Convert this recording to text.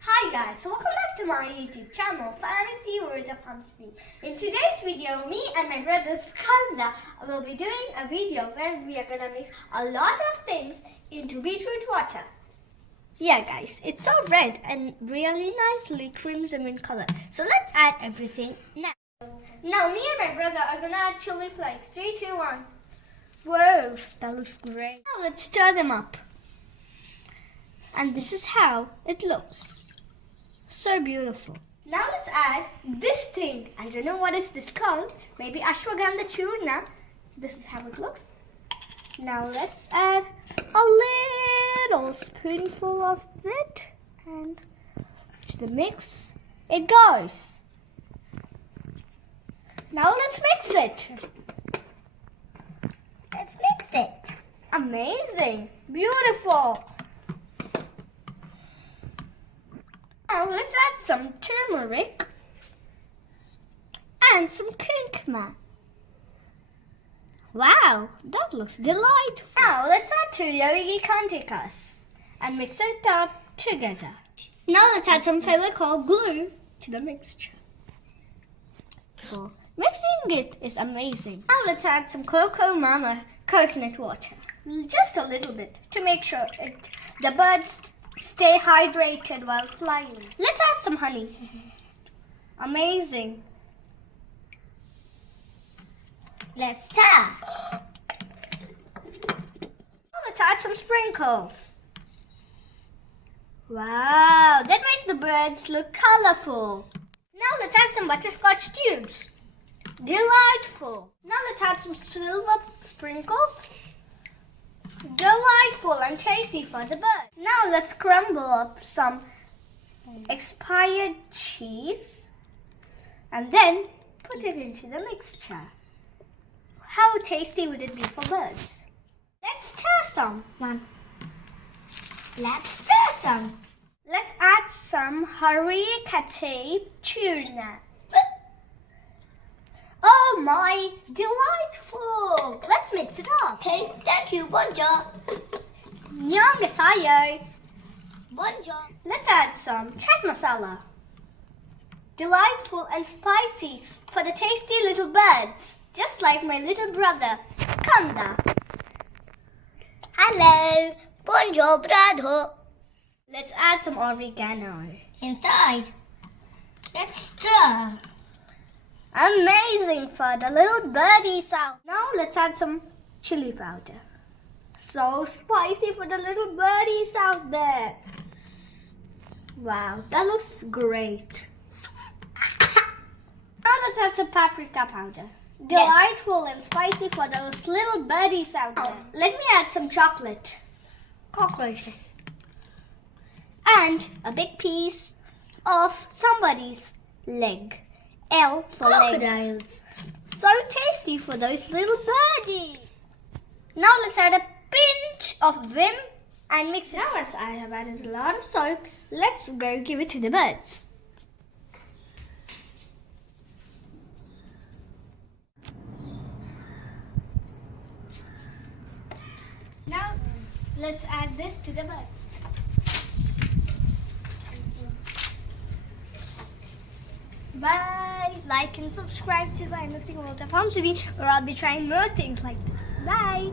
Hi guys, welcome back to my YouTube channel, Fantasy Words of Hamsi. In today's video, me and my brother Skanda will be doing a video where we are gonna mix a lot of things into beetroot water. Yeah guys, it's so red and really nicely crimson in color. So let's add everything now. Now me and my brother are gonna add chili flakes. 3, 2, 1. Whoa, that looks great. Now let's stir them up. And this is how it looks. So beautiful. Now let's add this thing. I don't know what is this called. Maybe ashwagandha churna. This is how it looks. Now let's add a little spoonful of it. And to the mix it goes. Now let's mix it. Let's mix it. Amazing. Beautiful. Now let's add some turmeric and some kurkuma. Wow, that looks delightful. Now let's add 2 yogi kantikas and mix it up together. Now let's add some Fevicol glue to the mixture. Cool. Mixing it is amazing. Now let's add some Coco Mama coconut water. Just a little bit to make sure the birds stay hydrated while flying. Let's add some honey. Amazing. Let's stir. Let's add some sprinkles. Wow, that makes the birds look colorful. Now let's add some butterscotch tubes. Delightful. Now let's add some silver sprinkles. Delightful and tasty for the bird. Now let's crumble up some expired cheese and then put it into the mixture. How tasty would it be for birds? Let's stir some. Let's stir some. Let's add some haricate churna. Oh my, delightful! Let's mix it up. Okay, thank you, bonjour. Nyongasayo. Bonjour. Let's add some chaat masala. Delightful and spicy for the tasty little birds, just like my little brother, Skanda. Hello, bonjour, brother. Let's add some oregano. Inside. Let's stir. Amazing for the little birdie sound. Now let's add some chili powder. So spicy for the little birdies out there. Wow, that looks great. Now let's add some paprika powder. Delightful and spicy for those little birdies out there. Let me add some chocolate. Cockroaches. And a big piece of somebody's leg. L for Crocodiles. leg. So tasty for those little birdies. Now let's add a pinch of Vim and mix it. Now as I have added a lot of soap, let's go give it to the birds. Now let's add this to the birds. Bye. Like and subscribe to the Fantasy World of Home City, where I'll be trying more things like this. Bye.